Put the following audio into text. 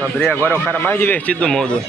O Andrei agora é o cara mais divertido do mundo.